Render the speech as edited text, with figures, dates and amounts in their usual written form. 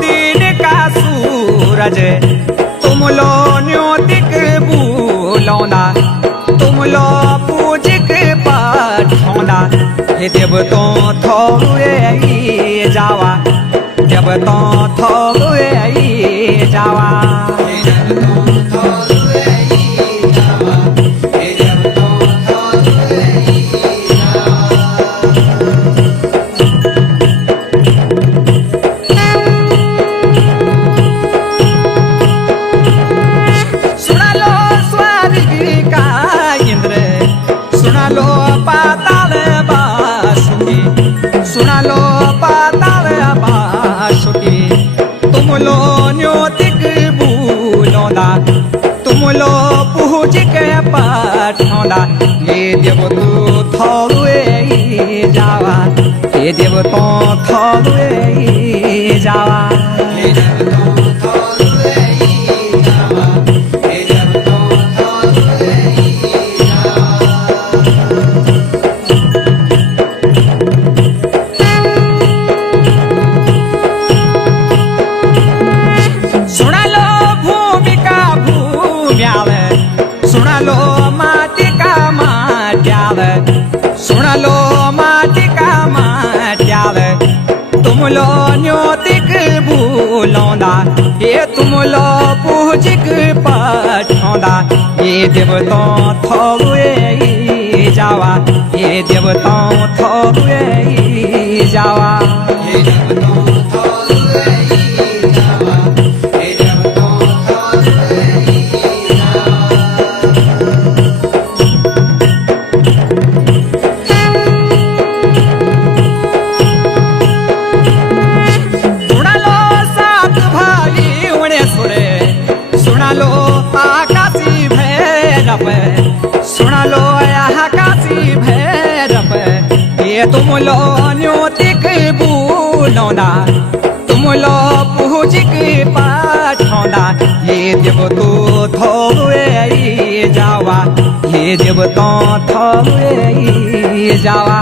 दिन का सूरज तुम लो न्योतिक बुलौना तुम लो पूजिक पठौना हे देव तो थोए जावा जब तो थोए जावा तुम लो पूजिक पठौना ये देव तू थोए जावा ये देव तो थोए जावा सुना लो माटी का माट्याव सुना लो माटी का माट्याव तुम लो न्योतिक बुलौना ये तुम लो पूजिक पठौना ये देव तो थोए जावा ये देव तो थोए जावा सुना लो आकाशी भैरव ये तुम लो न्योतिक बुलौना तुम लो पूजिक पठौना ये देव तू थोए जावा ये देव तो थोए जावा